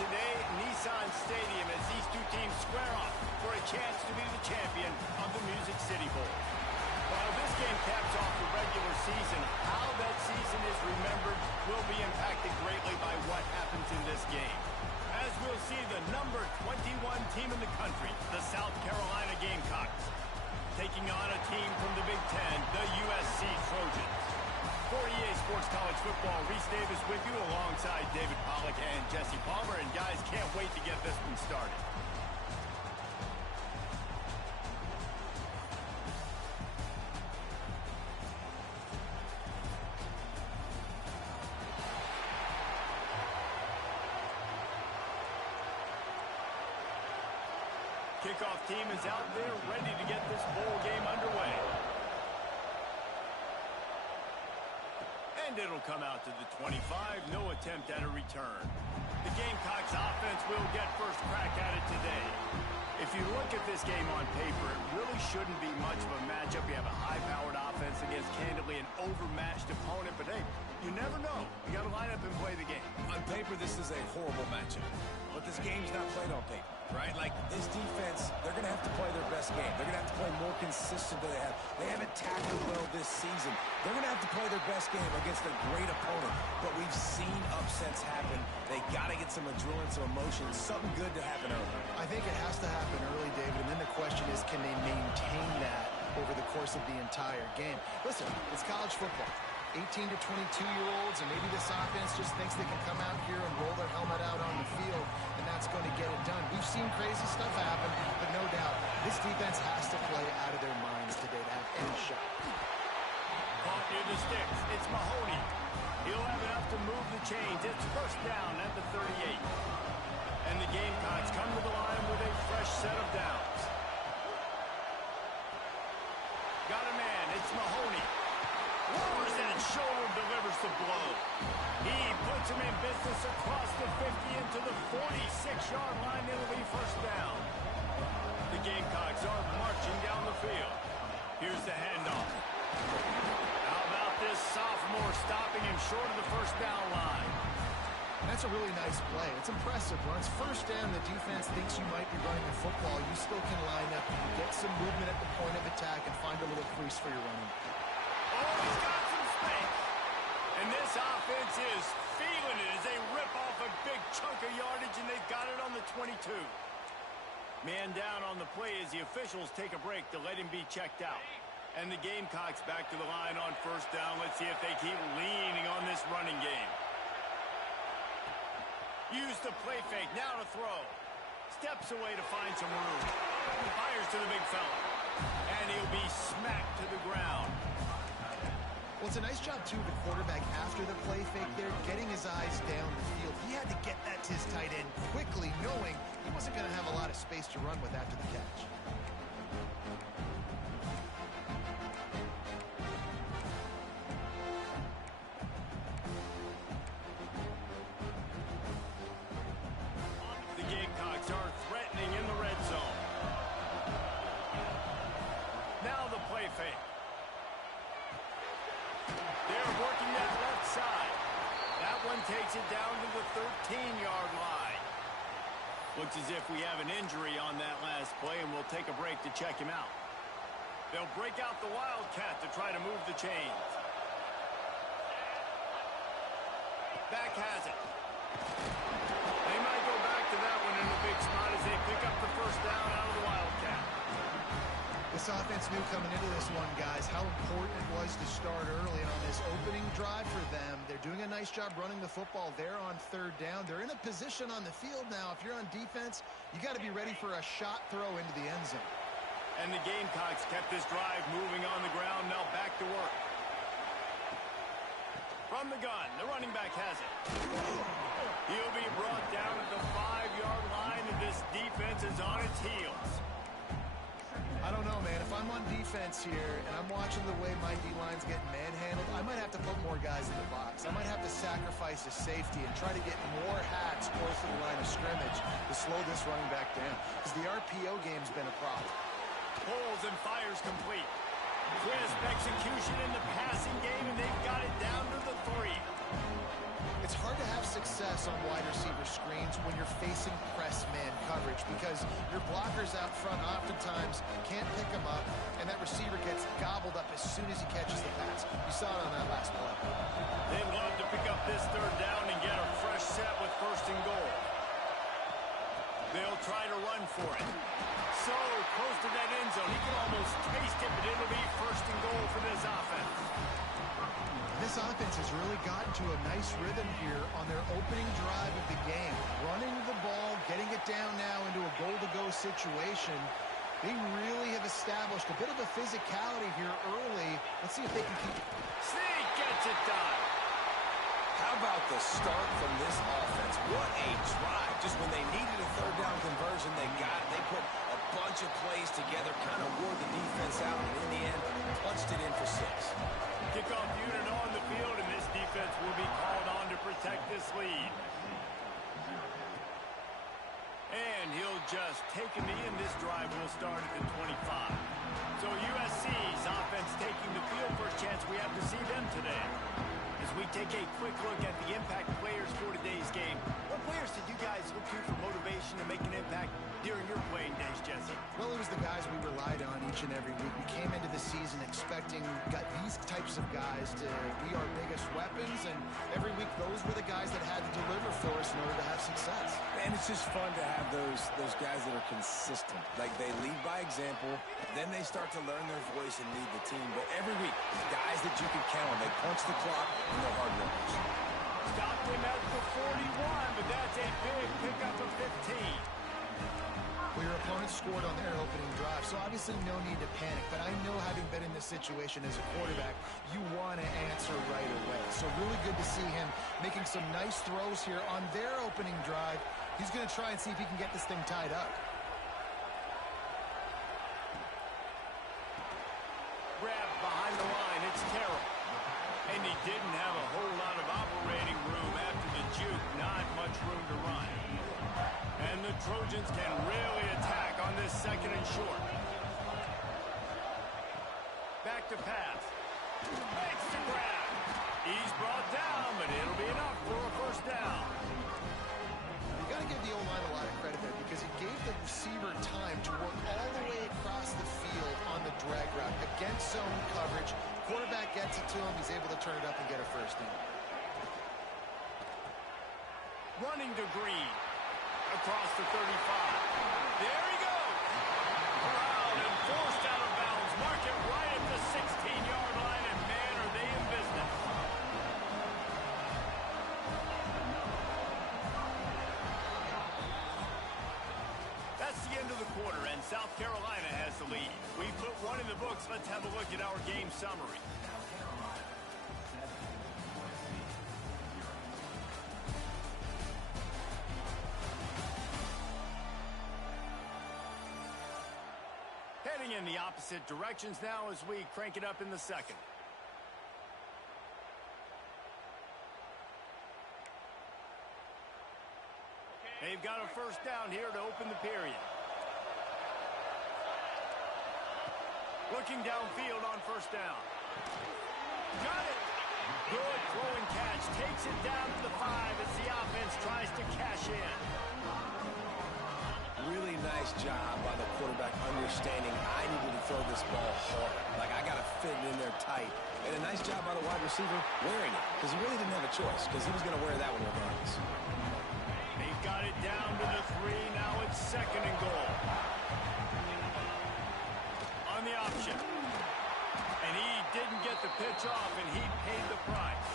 today at Nissan Stadium as these two teams square off for a chance to be the champion of the Music City Bowl. While this game caps off the regular season, how that season is remembered will be impacted greatly by what happens in this game. As we'll see the number 21 team in the country, the South Carolina Gamecocks, taking on a team from the Big Ten, the USC Trojans. For EA Sports College Football, Reese Davis with you alongside David Pollack and Jesse Palmer. And guys, can't wait to get this one started. Kickoff team is out there ready to get this bowl game underway. And it'll come out to the 25, no attempt at a return. The Gamecocks offense will get first crack at it today. If you look at this game on paper, it really shouldn't be much of a matchup. You have a high-powered offense against, candidly, an overmatched opponent. But, hey, you never know. You got to line up and play the game. On paper, this is a horrible matchup. But this game's not played on paper, right? Like, this defense, they're going to have to play their best game. They're going to have to play more consistent than they have. They haven't tackled well this season. They're going to have to play their best game against a great opponent. But we've seen upsets happen. They got to get some adrenaline, some emotion, something good to happen early. I think it has to happen early, David, and then the question is, can they maintain that over the course of the entire game? Listen, it's college football. 18 to 22-year-olds, and maybe this offense just thinks they can come out here and roll their helmet out on the field, and that's going to get it done. We've seen crazy stuff happen, but no doubt, this defense has to play out of their minds today to have any shot. Caught near the sticks. It's Mahoney. He'll have enough to move the chains. It's first down at the 38. And the Gamecocks come to the line with a fresh set of downs. Got a man. It's Mahoney. Lowers that shoulder, delivers the blow. He puts him in business across the 50 into the 46-yard line. It'll be first down. The Gamecocks are marching down the field. Here's the handoff. How about this sophomore stopping him short of the first down line? That's a really nice play. It's impressive. Once first down, the defense thinks you might be running the football. You still can line up, get some movement at the point of attack, and find a little crease for your running. Oh, he's got some space. And this offense is feeling it as they rip off a big chunk of yardage, and they've got it on the 22. Man down on the play as the officials take a break to let him be checked out. And the Gamecocks back to the line on first down. Let's see if they keep leaning on this running game. Use the play fake, now to throw. Steps away to find some room. Fires to the big fella. And he'll be smacked to the ground. Well, it's a nice job, too, of the quarterback after the play fake there, getting his eyes down the field. He had to get that to his tight end quickly, knowing he wasn't going to have a lot of space to run with after the catch. The Gamecocks are threatening in the red zone. Now the play fake. They're working that left side. That one takes it down to the 13-yard line. Looks as if we have an injury on that last play, and we'll take a break to check him out. They'll break out the Wildcat to try to move the chains. Back has it. They might go back to that one in a big spot as they pick up the first down out of the Wildcat. This offense knew coming into this one, guys, how important it was to start early. And on this opening drive for them, they're doing a nice job running the football there on third down. They're in a position on the field now. If you're on defense, you got to be ready for a shot throw into the end zone. And the Gamecocks kept this drive moving on the ground. Now back to work. From the gun, the running back has it. He'll be brought down at the 5-yard line, and this defense is on its heels. I don't know, man. If I'm on defense here and I'm watching the way my D-line's getting manhandled, I might have to put more guys in the box. I might have to sacrifice a safety and try to get more hats close to the line of scrimmage to slow this running back down, because the RPO game's been a problem. Pulls and fires complete. Crisp execution in the passing game, and they've got it down to the 3. It's hard to have success on wide receiver screens when you're blockers out front oftentimes can't pick him up, and that receiver gets gobbled up as soon as he catches the pass. You saw it on that last play. They'd love to pick up this third down and get a fresh set with first and goal. They'll try to run for it. So close to that end zone. He can almost taste it, but it'll be first and goal for this offense. This offense has really gotten to a nice rhythm here on their opening drive of the game. Running the ball, getting it down now into a goal-to-go situation. They really have established a bit of a physicality here early. Let's see if they can keep it. Sneak gets it done. How about the start from this offense? What a drive. Just when they needed a third down conversion, they got it. They put a bunch of plays together, kind of wore the defense out, and in the end, punched it in for 6. Kickoff unit on the field, and this defense will be called on to protect this lead. And he'll just take a knee, and this drive will start at the 25. So USC's offense taking the field. First chance we have to see them today. As we take a quick look at the impact players for today's game, what players did you guys look to for motivation to make an impact during your playing days, Jesse? Well, it was the guys we relied on each and every week. We came into the season expecting these types of guys to be our biggest weapons, and every week those were the guys that had to deliver for us in order to have success. And it's just fun to have those guys that are consistent. Like, they lead by example, then they start to learn their voice and lead the team. But every week, guys that you can count on, they punch the clock, and they're hard workers. Stopped him at the 41, but that's a big pickup of 15. Well, your opponent scored on their opening drive, so obviously no need to panic. But I know, having been in this situation as a quarterback, you want to answer right away. So really good to see him making some nice throws here on their opening drive. He's going to try and see if he can get this thing tied up. Grab behind the line, it's Carroll. And he didn't have a whole lot of operating room after the juke. Not much room to run. And the Trojans can really attack on this second and short. Back to pass. Makes the grab. He's brought down, but it'll be enough for a first down. You got to give the O-line a lot of credit there, because he gave the receiver time to work all the way across the field on the drag route against zone coverage. Quarterback gets it to him. He's able to turn it up and get a first down. Running to Green. Across the 35. There he goes. Corralled and forced out of bounds. Mark it right at the 16-yard line, and man, are they in business. That's the end of the quarter, and South Carolina has the lead. We put one in the books. Let's have a look at our game summary. Heading in the opposite directions now as we crank it up in the second. They've got a first down here to open the period. Looking downfield on first down. Got it! Good throwing catch. Takes it down to the 5 as the offense tries to cash in. Really nice job by the quarterback understanding I needed to throw this ball hard. Like, I got to fit it in there tight. And a nice job by the wide receiver wearing it, because he really didn't have a choice, because he was going to wear that one regardless. They've got it down to the 3. Now it's second and goal. On the option. And he didn't get the pitch off, and he paid the price.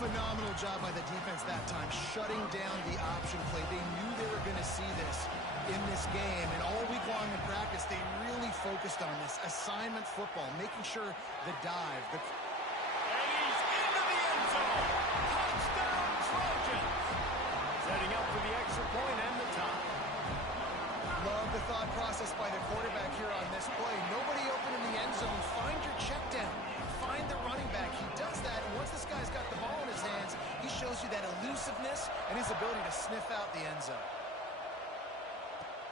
Phenomenal job by the defense that time, shutting down the option play. They knew they were going to see this in this game, and all week long in practice, they really focused on this assignment football, making sure the dive. And he's into the end zone. Touchdown, Trojans. Setting up for the extra point and the tie. Love the thought process by the quarterback here on this play. Nobody open in the end zone. Find your check down. Find the running back. He does that, and once this guy's got the ball in his hands, he shows you that elusiveness and his ability to sniff out the end zone.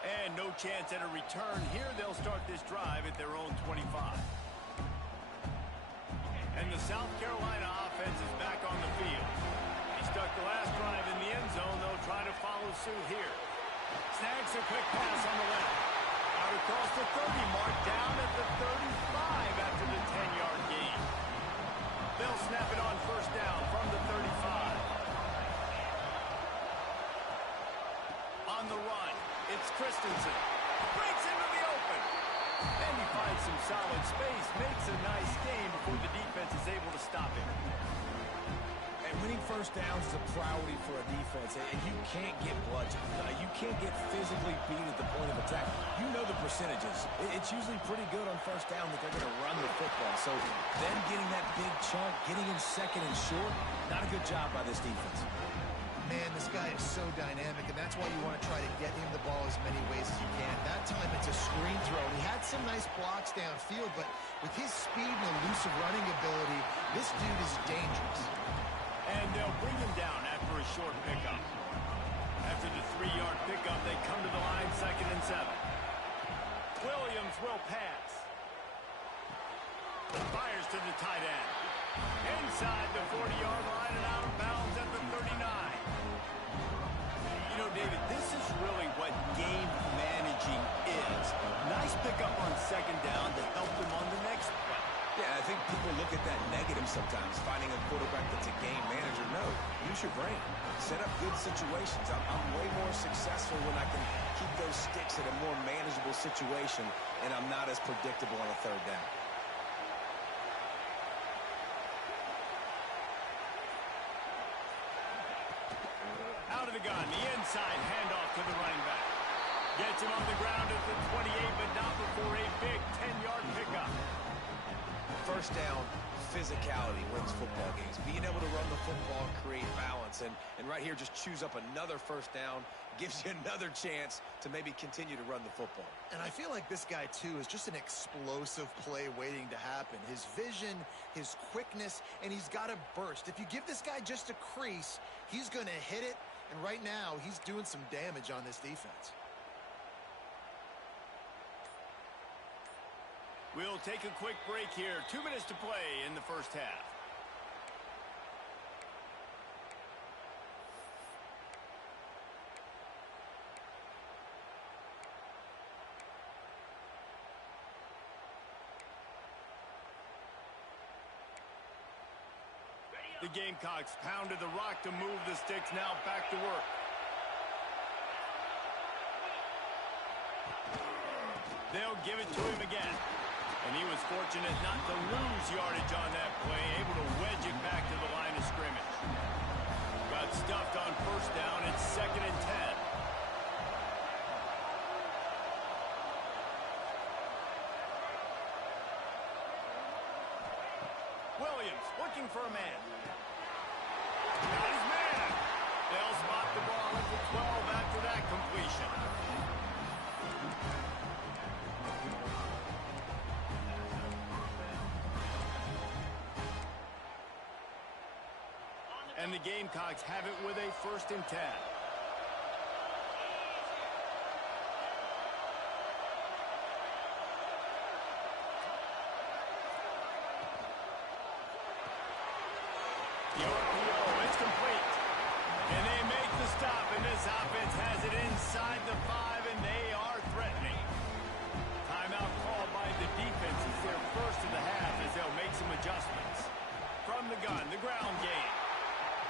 And no chance at a return here. They'll start this drive at their own 25. And the South Carolina offense is back on the field. They stuck the last drive in the end zone. They'll try to follow suit here. Snags a quick pass on the left. Out across the 30 mark, down at the 35 after the 10-yard gain. They'll snap it on first down from the 35. On the run, it's Christensen. Breaks into the open. And he finds some solid space, makes a nice game before the defense is able to stop him. And winning first downs is a priority for a defense, and you can't get bludgeoned. You can't get physically beat at the point of attack. You know the percentages. It's usually pretty good on first down that they're going to run the football. So them getting that big chunk, getting in second and short, not a good job by this defense. Man, this guy is so dynamic, and that's why you want to try to get him the ball as many ways as you can. That time it's a screen throw. He had some nice blocks downfield, but with his speed and elusive running ability, this dude is dangerous. And they'll bring him down after a short pickup. After the 3-yard pickup, they come to the line, 2nd and 7. Williams will pass. Fires to the tight end. Inside the 40-yard line and out of bounds at the 39. You know, David, this is really what game managing is. Nice pickup on 2nd down to help them on the next play. Yeah, I think people look at that negative sometimes, finding a quarterback that's a game manager. No, use your brain. Set up good situations. I'm way more successful when I can keep those sticks at a more manageable situation, and I'm not as predictable on a 3rd down. Out of the gun, the inside handoff to the running back. Gets him on the ground at the 28, but not before a big 10-yard pickup. First down, physicality wins football games. Being able to run the football, create balance, and right here just choose up another first down, gives you another chance to maybe continue to run the football. And I feel like this guy, too, is just an explosive play waiting to happen. His vision, his quickness, and he's got a burst. If you give this guy just a crease, he's going to hit it, and right now he's doing some damage on this defense. We'll take a quick break here. 2 minutes to play in the first half. The Gamecocks pounded the rock to move the sticks, now back to work. They'll give it to him again. And he was fortunate not to lose yardage on that play, able to wedge it back to the line of scrimmage. Got stuffed on first down. It's 2nd and 10. Williams looking for a man. Got his man. They'll spot the ball at the 12 after that completion. And the Gamecocks have it with a 1st and 10. The RPO, it's complete. And they make the stop, and this offense has it inside the 5, and they are threatening. Timeout called by the defense. It's their first of the half as they'll make some adjustments. From the gun, the ground game.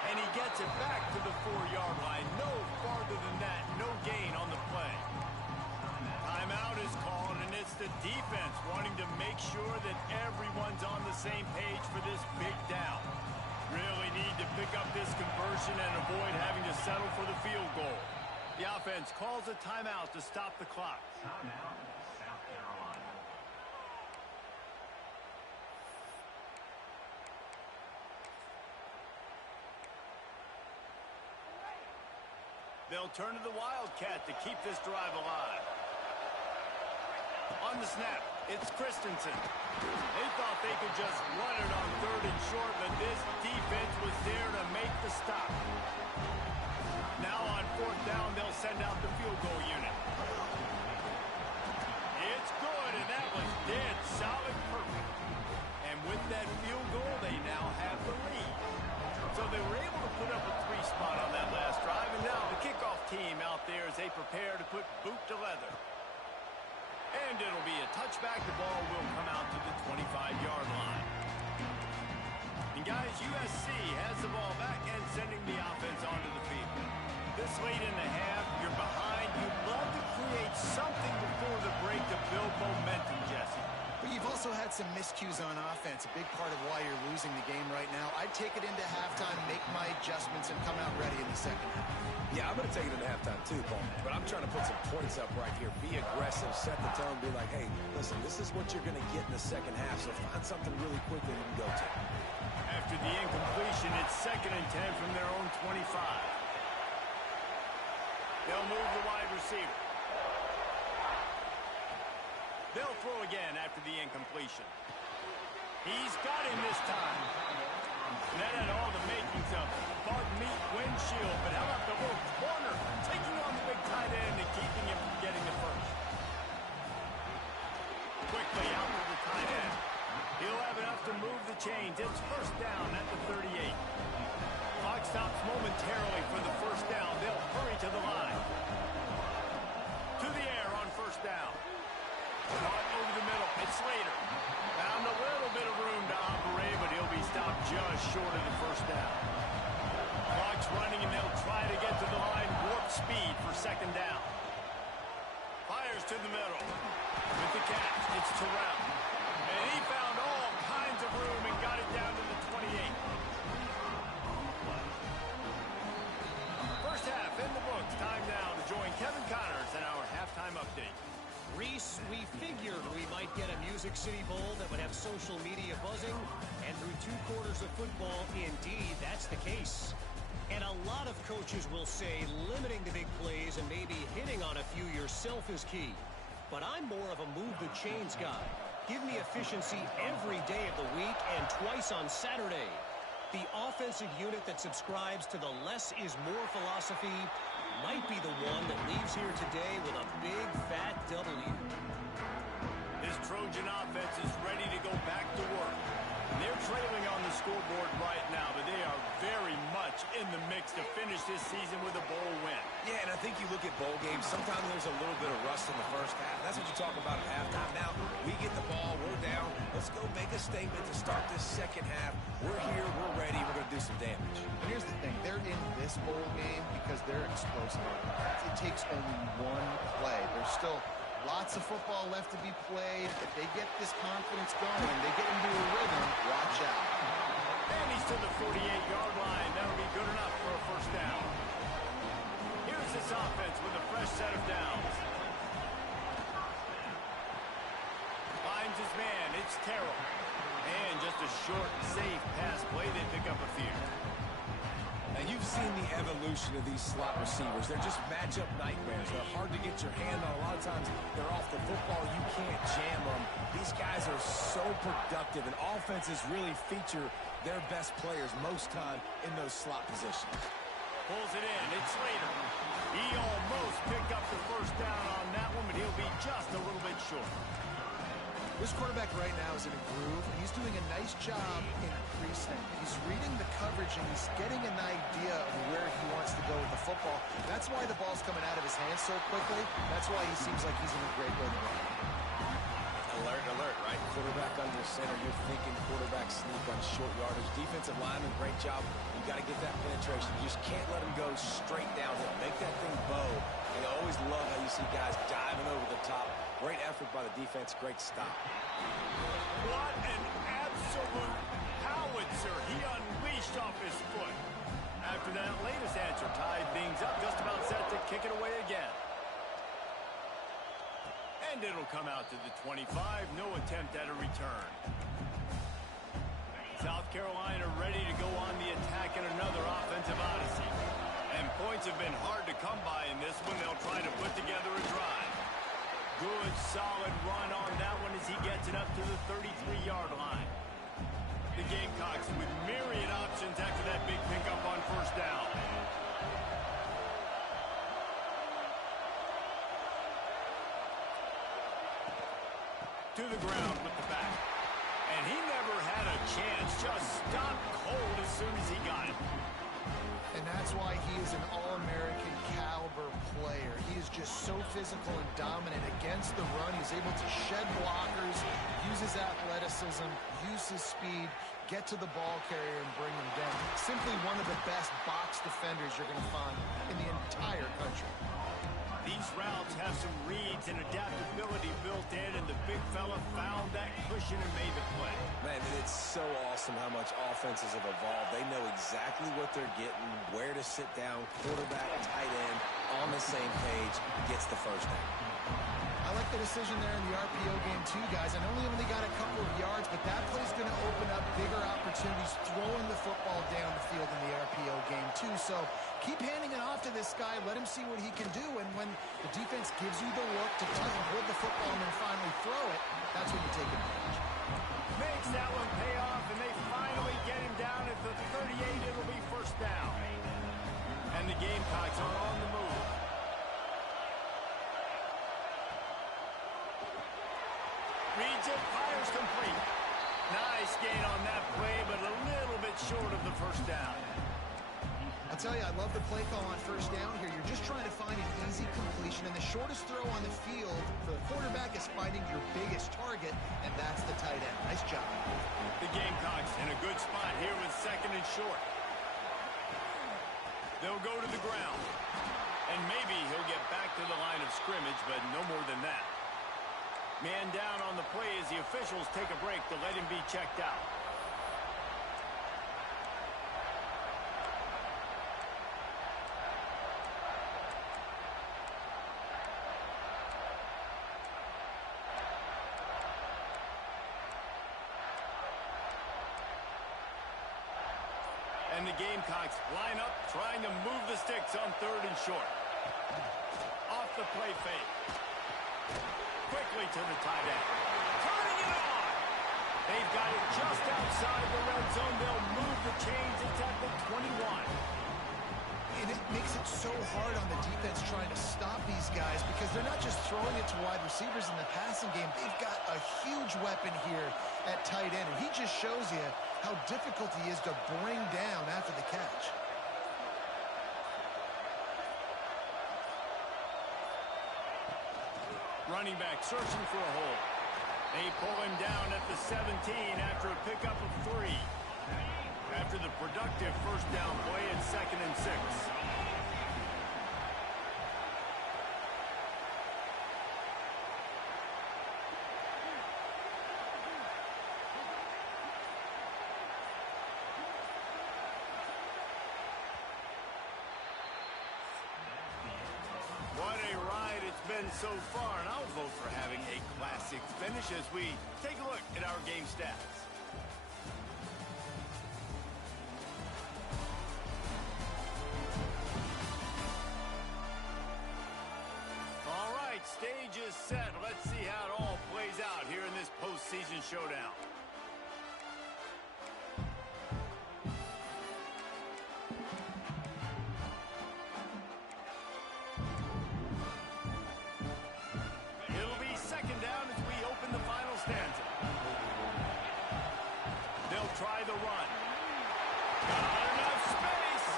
And he gets it back to the 4-yard line. No farther than that. No gain on the play. Timeout is called, and it's the defense wanting to make sure that everyone's on the same page for this big down. Really need to pick up this conversion and avoid having to settle for the field goal. The offense calls a timeout to stop the clock. Timeout, South Carolina. They'll turn to the Wildcat to keep this drive alive. On the snap, it's Christensen. They thought they could just run it on 3rd and short, but this defense was there to make the stop. Now on 4th down, they'll send out the field goal unit. It's good, and that was dead solid perfect. And with that field goal, they now have the lead. So they were able to put up a 3 spot on that last drive, and now the kickoff team out there as they prepare USC has the ball back and sending the offense onto the field. This late in the half, you're behind. You'd love to create something before the break to build momentum, Jesse. But you've also had some miscues on offense, a big part of why you're losing the game right now. I'd take it into halftime, make my adjustments, and come out ready in the second half. Yeah, I'm going to take it into halftime too, Paul. But I'm trying to put some points up right here. Be aggressive, set the tone, be like, hey, listen, this is what you're going to get in the second half, so find something really quick that you can go to. After the incompletion, it's 2nd and 10 from their own 25. They'll move the wide receiver. They'll throw again after the incompletion. He's got him this time. And that had all the makings of bug meat windshield, but how about the little corner taking on the big tight end and keeping him from getting the first. Quickly out to the tight end. He'll have enough to move the chains. It's 1st down at the 38. Clock stops momentarily for the 1st down. They'll hurry to the line. To the air on 1st down. Caught over the middle. It's Slater. Found a little bit of room to operate, but he'll be stopped just short of the 1st down. Clock's running, and they'll try to get to the line. Warp speed for 2nd down. Fires to the middle. With the catch, it's Terrell. And he found all kinds of room and got it down to the 28. First half in the books. Time now to join Kevin Connors in our halftime update. Reese, we figured we might get a Music City Bowl that would have social media buzzing, and through 2 quarters of football, indeed, that's the case. And a lot of coaches will say limiting the big plays and maybe hitting on a few yourself is key. But I'm more of a move the chains guy. Give me efficiency every day of the week and twice on Saturday. The offensive unit that subscribes to the less is more philosophy might be the one that leaves here today with a big fat W. This Trojan offense is ready to go back to work. They're trailing on the scoreboard right now, but they are very much in the mix to finish this season with a bowl win. Yeah, and I think you look at bowl games, sometimes there's a little bit of rust in the 1st half. That's what you talk about at halftime. Now, we get the ball, we're down. Let's go make a statement to start this 2nd half. We're here, we're ready, we're going to do some damage. And here's the thing, they're in this bowl game because they're explosive. It takes only one play. There's still lots of football left to be played. If they get this confidence going, they get into a rhythm, watch out. And he's to the 48-yard line. That'll be good enough for a 1st down. Here's this offense with a fresh set of downs. Finds his man. It's Terrell. And just a short, safe pass play. They pick up a few. Now, you've seen the evolution of these slot receivers. They're just matchup nightmares. They're hard to get your hand on. A lot of times, they're off the football. You can't jam them. These guys are so productive, and offenses really feature their best players most time in those slot positions. Pulls it in. It's Slater. He almost picked up the 1st down on that one, but he'll be just a little bit short. This quarterback right now is in a groove, and he's doing a nice job increasing. He's reading the coverage, and he's getting an idea of where he wants to go with the football. That's why the ball's coming out of his hands so quickly. That's why he seems like he's in a great rhythm right now. Alert, alert, right? Quarterback under center. You're thinking quarterback sneak on short yardage. Defensive lineman, great job. You got to get that penetration. You just can't let him go straight downhill. Make that thing bow. And I always love how you see guys diving over the top. Great effort by the defense. Great stop. What an absolute howitzer he unleashed off his foot. After that latest answer tied things up, just about set to kick it away again. And it'll come out to the 25. No attempt at a return. South Carolina ready to go on the attack in another offensive odyssey. And points have been hard to come by in this one. They'll try to put together a drive. Good, solid run on that one as he gets it up to the 33-yard line. The Gamecocks with myriad options after that big pickup on 1st down. To the ground with the back. And he never had a chance. Just stopped cold as soon as he got it. And that's why he is an All-American caliber player. He is just so physical and dominant against the run. He's able to shed blockers, use his athleticism, use his speed. get to the ball carrier and bring them down. Simply one of the best box defenders you're going to find in the entire country. These routes have some reads and adaptability built in, and the big fella found that cushion and made the play. Man, it's so awesome how much offenses have evolved. They know exactly what they're getting, where to sit down, quarterback, tight end, on the same page, gets the first down. I like the decision there in the RPO game too, guys. I know he only got a couple of yards, but that play's going to open up bigger opportunities throwing the football down the field in the RPO game too. So keep handing it off to this guy. Let him see what he can do. And when the defense gives you the look to hold the football and then finally throw it, that's when you take advantage. Makes that one pay off, and they finally get him down at the 38. It'll be first down. And the Gamecocks are on the move. Reads it, fires complete. Nice gain on that play, but a little bit short of the first down. I'll tell you, I love the play call on first down here. You're just trying to find an easy completion, and the shortest throw on the field for the quarterback is finding your biggest target, and that's the tight end. Nice job. The Gamecocks in a good spot here with second and short. They'll go to the ground. And maybe he'll get back to the line of scrimmage, but no more than that. Man down on the play as the officials take a break to let him be checked out. And the Gamecocks line up, trying to move the sticks on third and short. Off the play fake. Quickly to the tight end. Turning it on! They've got it just outside the red zone. They'll move the chains. It's at the 21. And it makes it so hard on the defense trying to stop these guys because they're not just throwing it to wide receivers in the passing game. They've got a huge weapon here at tight end, and he just shows you how difficult he is to bring down after the catch. Running back searching for a hole. They pull him down at the 17 after a pickup of 3. After the productive first down play at 2nd and 6. What a ride it's been so far, and I'll vote for having a classic finish as we take a look at our game stats. All right, stage is set. Let's see how it all plays out here in this postseason showdown. It'll be second down as we open the final stanza. They'll try the run. Got enough space.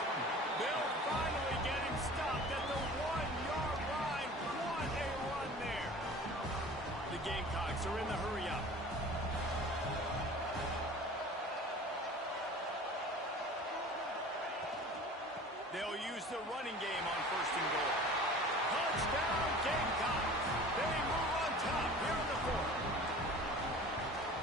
They'll finally get him stopped at the 1-yard line. What a run there. The Gamecocks are in the hurry up. They'll use the running game on first and goal. Touchdown, Gamecocks. They move on top here in the fourth.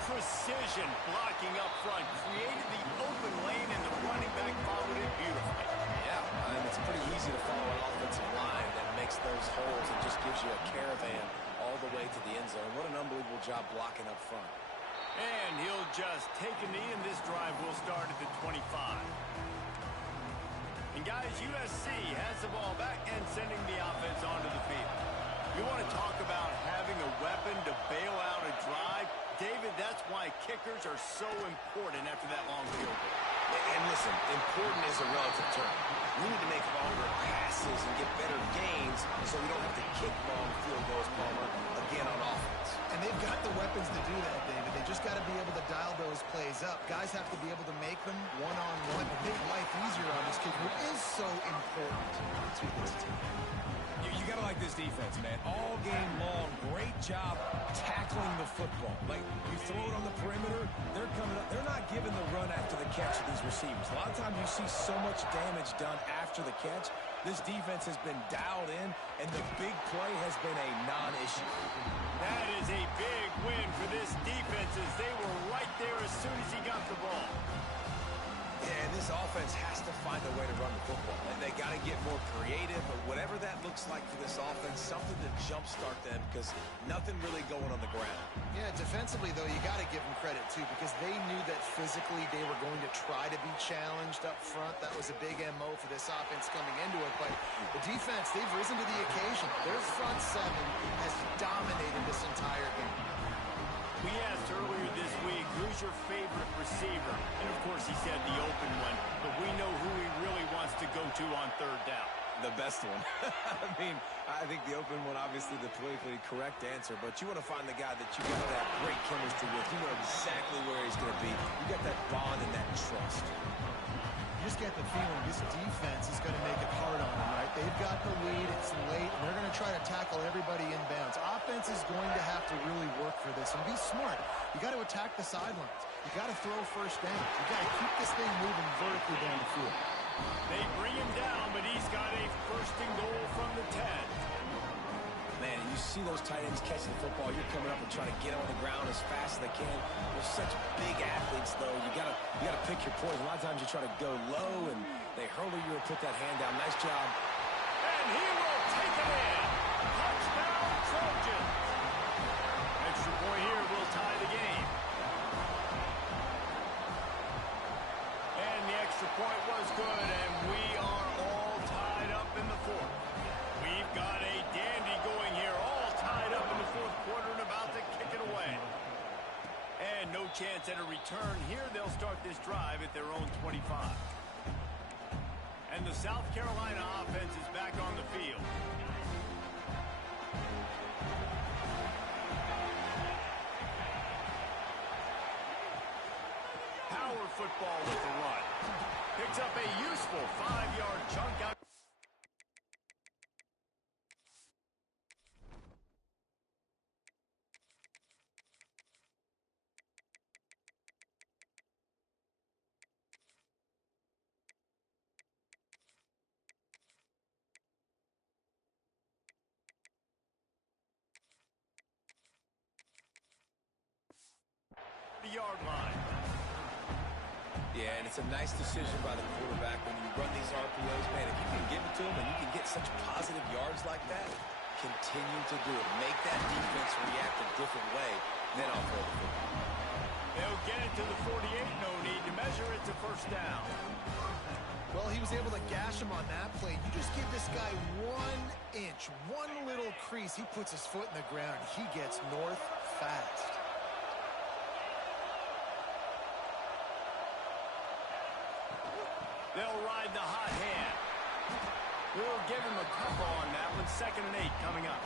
Precision blocking up front created the open lane, and the running back followed it beautifully. Yeah, and it's pretty easy to follow an offensive line that makes those holes and just gives you a caravan all the way to the end zone. What an unbelievable job blocking up front. And he'll just take a knee, and this drive will start at the 25. And guys, USC has the ball back and sending the offense onto the field. You want to talk about having a weapon to bail out a drive? David, that's why kickers are so important after that long field goal. And listen, listen, important is a relative term. We need to make longer passes and get better gains so we don't have to kick long field goals, Palmer, again on offense. And they've got the weapons to do that, David. They just got to be able to dial those plays up. Guys have to be able to make them one-on-one and make life easier on this kid, who is so important to this team. You got to like this defense, man. All game long, great job tackling the football. Like, you throw it on the perimeter, they're coming up. They're not giving the run after the catch to these receivers. A lot of times you see so much damage done after the catch. This defense has been dialed in, and the big play has been a non-issue. That is a big win for this defense, as they were right there as soon as he got the ball. And this offense has to find a way to run the football. And they got to get more creative, but whatever that looks like for this offense, something to jumpstart them, because nothing really going on the ground. Yeah, defensively, though, you got to give them credit, too, because they knew that physically they were going to try to be challenged up front. That was a big MO for this offense coming into it. But the defense, they've risen to the occasion. Their front seven has dominated this entire game. We asked earlier this week, who's your favorite receiver? And, of course, he said the open one. But we know who he really wants to go to on third down. The best one. I mean, I think the open one, obviously the politically correct answer, but you want to find the guy that you got that great chemistry with. You know exactly where he's going to be. You got that bond and that trust. You just get the feeling this defense is going to make it hard on them, right? They've got the lead, it's late, and they're going to try to tackle everybody inbounds. Offense is going to have to really work for this and be smart. You got to attack the sidelines. You got to throw first down. You got to keep this thing moving vertically down the field. They bring him down, but he's got a first and goal from the 10. Man, you see those tight ends catching the football. You're coming up and trying to get on the ground as fast as they can. They're such big athletes, though. You gotta pick your poison. A lot of times you try to go low, and they hurl you and put that hand down. Nice job. And he will take it in. Touchdown, Trojans. Extra point here will tie the game. And the extra point was good, and we are all tied up in the fourth. We've got a dandy going here, all tied up in the fourth quarter and about to kick it away. And no chance at a return here. They'll start this drive at their own 25. And the South Carolina offense is back on the field. Power football with the run. Picks up a useful 5-yard chunk out. The yard line. Yeah, and it's a nice decision by the quarterback when you run these RPOs. Man, if you can give it to him and you can get such positive yards like that, continue to do it. Make that defense react a different way, then I'll throw the football. They'll get it to the 48. No need to measure it to first down. Well, he was able to gash him on that play. You just give this guy 1 inch, one little crease. He puts his foot in the ground. He gets north fast. They'll ride the hot hand. We'll give him a couple on that one. 2nd and 8 coming up.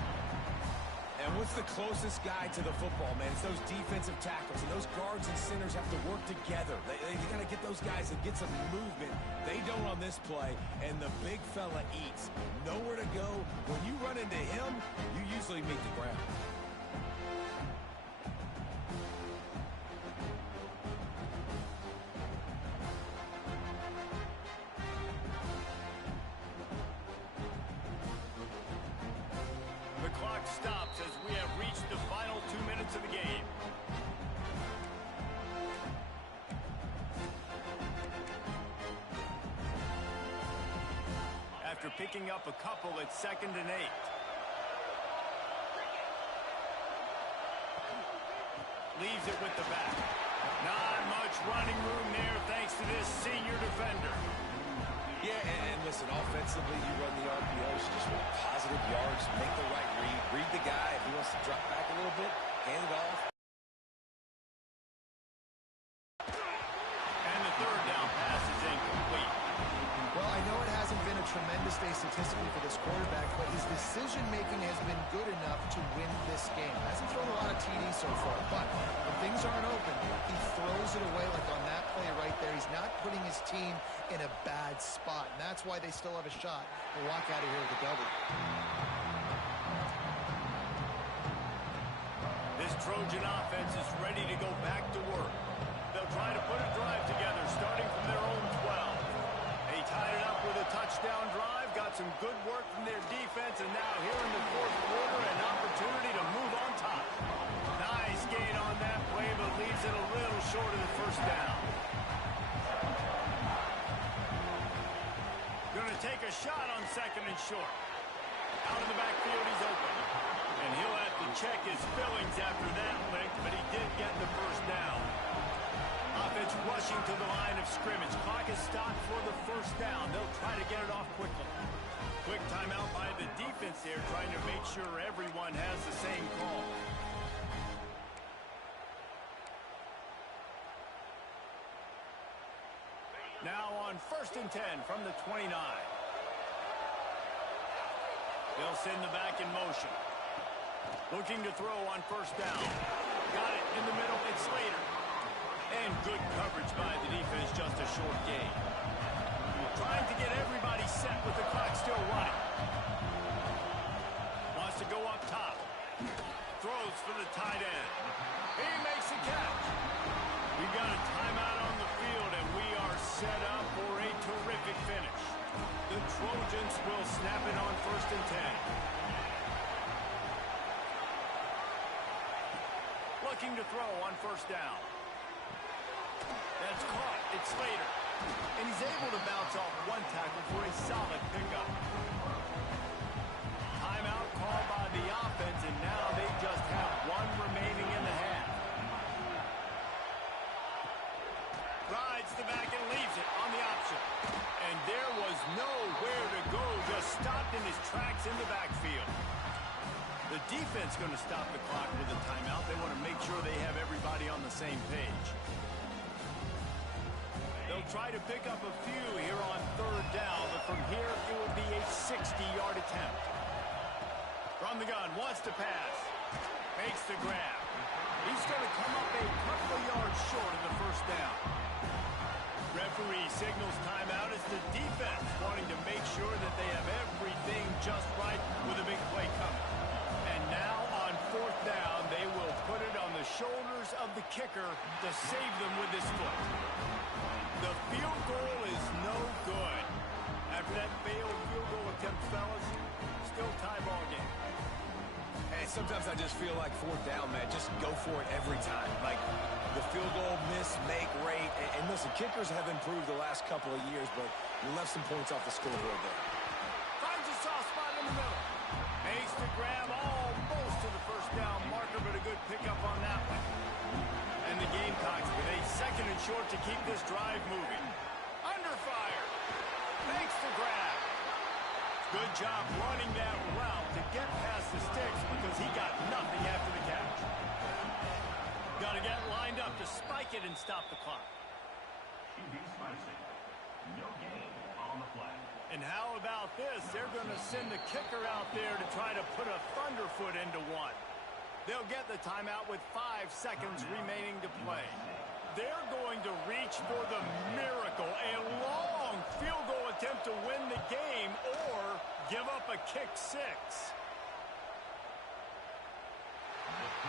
And what's the closest guy to the football, man? It's those defensive tackles, and those guards and centers have to work together. They got to get those guys and get some movement. They don't on this play, and the big fella eats. Nowhere to go. When you run into him, you usually meet the ground. Stops as we have reached the final 2 minutes of the game. After picking up a couple at 2nd and 8. Leaves it with the back. Not much running room there thanks to this senior defender. Yeah, and listen, offensively, you run the RPOs, you just want positive yards, make the right read the guy. If he wants to drop back a little bit, hand it off. And the 3rd down pass is incomplete. to stay statistically for this quarterback, but his decision-making has been good enough to win this game. Hasn't thrown a lot of TDs so far, but when things aren't open, he throws it away like on that play right there. He's not putting his team in a bad spot, and that's why they still have a shot to walk out of here with a double. This Trojan offense is ready to go back to work. They'll try to put a drive together, starting from their own 12. They tied it up with a touchdown drive, got some good work from their defense, and now here in the fourth quarter, an opportunity to move on top. Nice gain on that play, but leaves it a little short of the first down. Going to take a shot on second and short. Out of the backfield, he's open. And he'll have to check his fillings after that lick, but he did get the first down. Offense rushing to the line of scrimmage. Clock is stopped for the first down. They'll try to get it off quickly. Quick timeout by the defense here, trying to make sure everyone has the same call. Now on 1st and 10 from the 29. They'll send the back in motion. Looking to throw on first down. Got it in the middle. It's Slater. And good coverage by the defense, just a short gain. Trying to get everybody set with the clock still running. Wants to go up top. Throws for the tight end. He makes the catch. We've got a timeout on the field, and we are set up for a terrific finish. The Trojans will snap it on 1st and 10. Looking to throw on first down. That's caught. It's Slater. And he's able to bounce off one tackle for a solid pickup. Timeout called by the offense, and now they just have one remaining in the half. Rides the back and leaves it on the option. And there was nowhere to go, just stopped in his tracks in the backfield. The defense going to stop the clock with a timeout. They want to make sure they have everybody on the same page. They'll try to pick up a few here on 3rd down, but from here it will be a 60-yard attempt. From the gun, wants to pass. Makes the grab. He's going to come up a couple of yards short of the first down. Referee signals timeout as the defense wanting to make sure that they have everything just right with a big play coming. And now on 4th down, they will put it on the shoulders of the kicker to save them with his foot. The field goal is no good. After that failed field goal attempt, fellas, still tie ball game. Hey, sometimes I just feel like 4th down, man. Just go for it every time. Like the field goal, miss, make, rate. And listen, kickers have improved the last couple of years, but you left some points off the scoreboard there. Finds a soft spot in the middle. Makes the grab almost to the first down marker, but a good pickup on that one. And the Gamecocks with a 2nd and short to keep this drive moving. Under fire. Makes the grab. Good job running that route to get past the sticks because he got nothing after the catch. Got to get lined up to spike it and stop the clock. QB spicy. No gain on the play. And how about this? They're going to send the kicker out there to try to put a thunderfoot into one. They'll get the timeout with 5 seconds remaining to play. They're going to reach for the miracle, a long field goal attempt to win the game or give up a kick 6.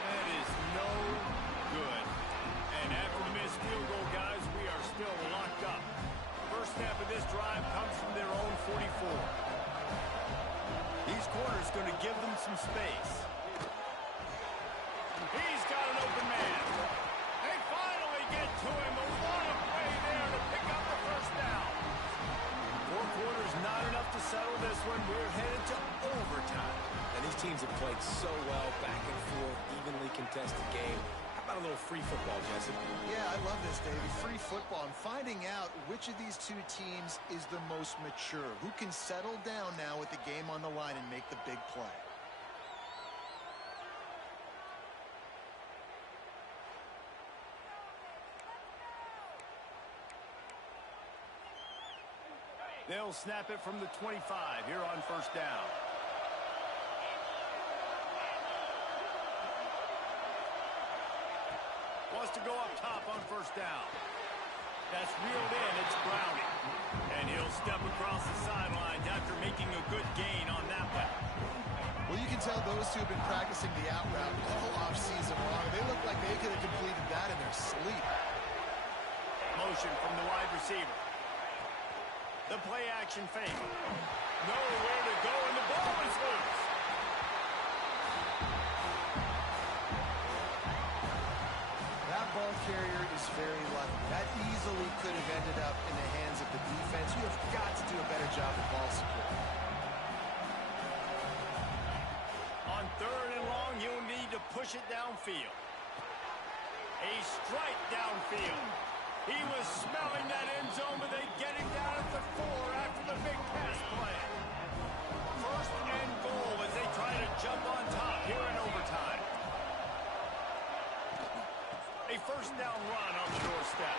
That is no good. And after the missed field goal, guys, we are still locked up. First snap of this drive comes from their own 44. These corners going to give them some space. He's got an open man. They finally get to him, but what a play there to pick up the first down. 4 quarters not enough to settle this one. We're headed to overtime. And these teams have played so well, back and forth, evenly contested game. How about a little free football, Jesse? Yeah, I love this, David. Free football and finding out which of these two teams is the most mature, who can settle down now with the game on the line and make the big play. They'll snap it from the 25 here on first down. Wants to go up top on first down. That's reeled in. It's Browning. And he'll step across the sidelines after making a good gain on that one. Well, you can tell those two have been practicing the out route all offseason long. They look like they could have completed that in their sleep. Motion from the wide receiver. The play action fake. Nowhere to go, and the ball is loose. That ball carrier is very lucky. That easily could have ended up in the hands of the defense. You have got to do a better job of ball security. On third and long, you'll need to push it downfield. A strike downfield. He was smelling that end zone, but they get him down at the 4 after the big pass play. First and goal as they try to jump on top here in overtime. A first down run on the doorstep.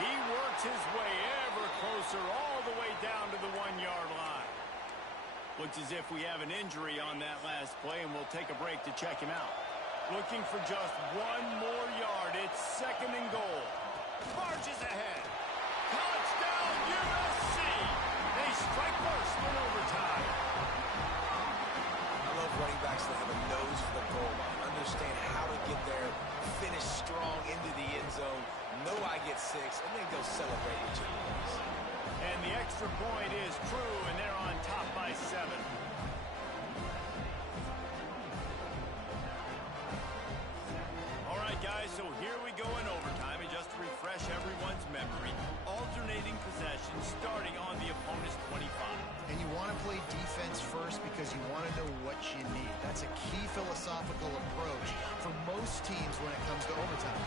He works his way ever closer all the way down to the 1-yard line. Looks as if we have an injury on that last play, and we'll take a break to check him out. Looking for just one more yard. It's second and goal. Marches ahead. Touchdown, USC. They strike first in overtime. I love running backs that have a nose for the goal line. Understand how to get there, finish strong into the end zone, know I get 6, and then go celebrate with your boys. And the extra point is true, and they're on top by 7. All right, guys, so here we go in overtime, and just to refresh everyone's memory, alternating possessions starting on the opponent's 25. And you want to play defense first because you want to know what you need. That's a key philosophical approach for most teams when it comes to overtime.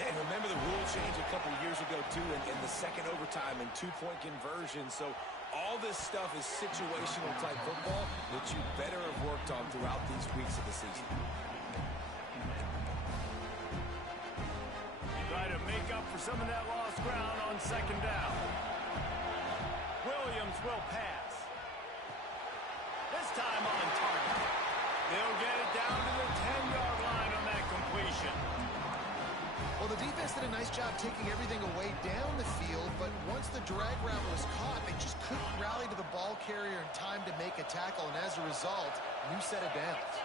Yeah, and remember the rule change a couple years ago, too, in the second overtime and 2-point conversion. So all this stuff is situational type football that you better have worked on throughout these weeks of the season. Try to make up for some of that lost ground on second down. Williams will pass. This time on target. They'll get it down to the 10-yard line on that completion. Well, the defense did a nice job taking everything away down the field, but once the drag route was caught, they just couldn't rally to the ball carrier in time to make a tackle, and as a result, new set of downs.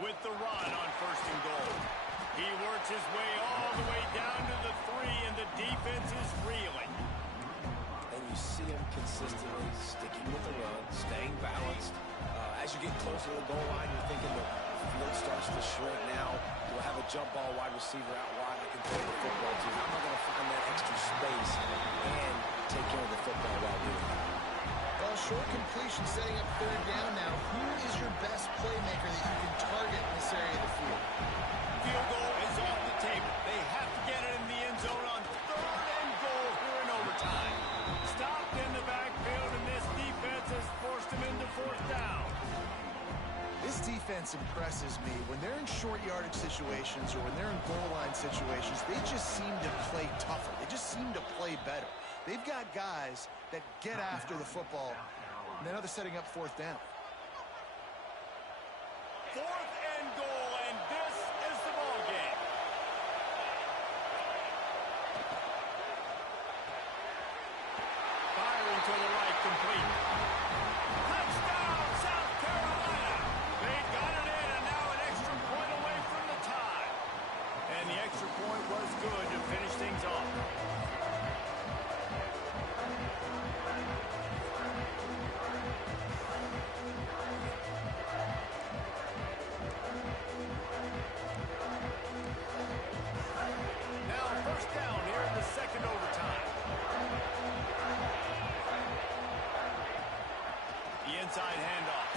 With the run on first and goal. He works his way all the way down to the 3, and the defense is reeling. And you see him consistently sticking with the run, staying balanced. As you get closer to the goal line, you're thinking the field starts to shrink now. Do I have a jump ball wide receiver out wide I can throw the football to? How am I going to find that extra space and take care of the football while doing that? Well, short completion setting up third down now. Who is your best playmaker that you can target in this area of the field? Field goal is off the table. They have to get it in the end zone on third and goal here in overtime. Stopped in the backfield, and this defense has forced him into fourth down. This defense impresses me. When they're in short yardage situations or when they're in goal line situations, they just seem to play tougher. They just seem to play better. They've got guys that get after the football, and now they're setting up fourth down. Fourth and goal, and this is the ball game. Firing to the right, complete. Touchdown, South Carolina. They got it in, and now an extra point away from the tie. And the extra point was good to finish things off. Now first down here in the second overtime. The inside handoff.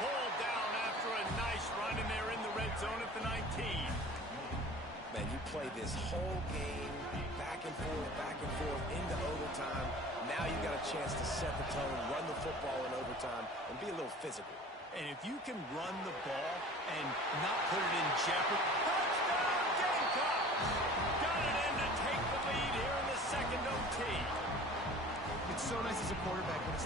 Pulled down after a nice run, and they're in the red zone at the 19. Man, you play this whole game back and forth into overtime. Now you got a chance to set the tone, run the football in overtime, and be a little physical. And if you can run the ball and not put it in jeopardy. Touchdown, Gamecocks! Got it in to take the lead here in the second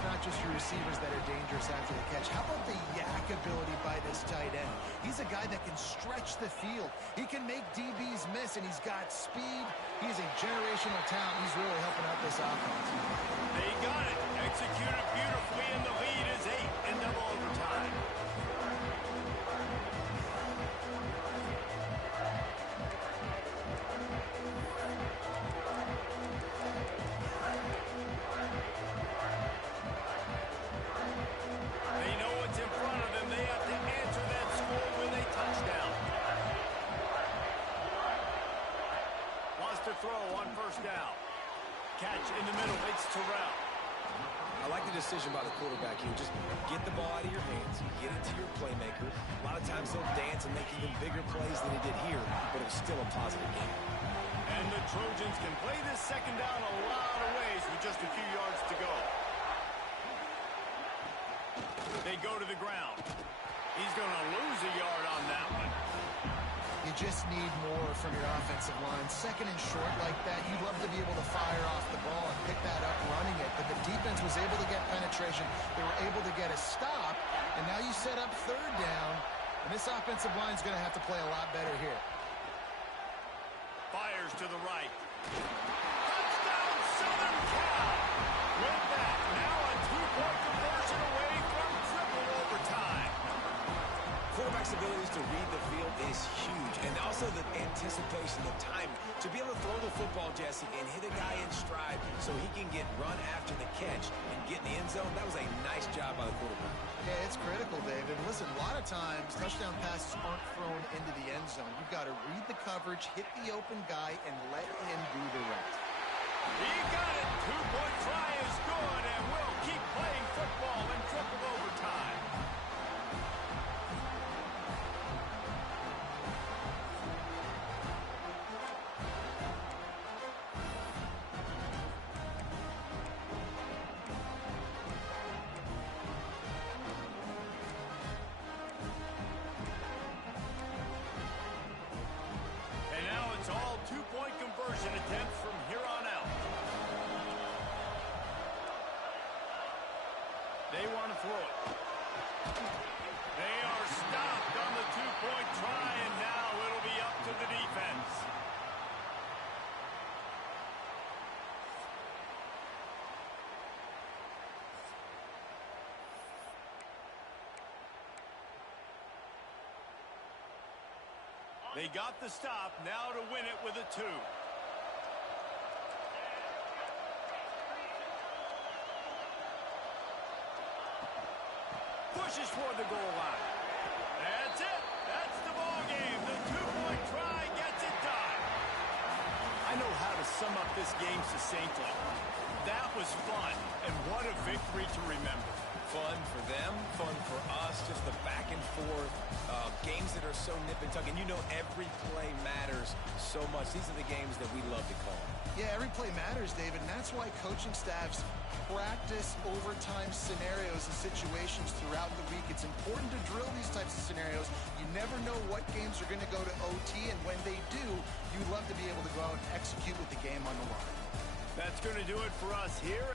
not just your receivers that are dangerous after the catch. How about the yak ability by this tight end? He's a guy that can stretch the field. He can make DBs miss, and he's got speed. He's a generational talent. He's really helping out this offense. They got it. Executed beautifully, and the lead is 8 in double overtime. They know what's in front of them. They have to answer that score with a touchdown. Wants to throw on first down. Catch in the middle. It's Terrell. I like the decision by the quarterback here. Just get the ball out of your hands, get it to your playmaker. A lot of times he'll dance and make even bigger plays than he did here, but it was still a positive game. And the Trojans can play this second down a lot of ways with just a few yards to go. They go to the ground. He's going to lose a yard on that one. You just need more from your offensive line. Second and short like that, you'd love to be able to fire off the ball and pick that up running it. But the defense was able to get penetration. They were able to get a stop. And now you set up third down. And this offensive line is going to have to play a lot better here. Fires to the right. Touchdown, Southern Cal. With that, now a 2-point conversion away from triple overtime. Quarterback's abilities to read the field is huge, and also the anticipation, the timing. To be able to throw the football, Jesse, and hit a guy in stride so he can get run after the catch and get in the end zone, that was a nice job by the quarterback. Yeah, it's critical, David. Listen, a lot of times touchdown passes aren't thrown into the end zone. You've got to read the coverage, hit the open guy, and let him do the rest. He got it. 2-point try is good, and we'll keep playing football in triple overtime. And now it's all 2-point conversion attempts from here on out. They want to throw it. They are stopped on the 2-point try, and now it'll be up to the defense. They got the stop, now to win it with a 2. Pushes toward the goal line. That's it. That's the ball game. The 2-point try gets it done. I know how to sum up this game succinctly. That was fun, and what a victory to remember. Fun for them, fun for us, just the back and forth, games that are so nip and tuck. And you know every play matters so much. These are the games that we love to call. Yeah, every play matters, David, and that's why coaching staffs practice overtime scenarios and situations throughout the week. It's important to drill these types of scenarios. You never know what games are going to go to OT, and when they do, you'd love to be able to go out and execute with the game on the line. That's going to do it for us here.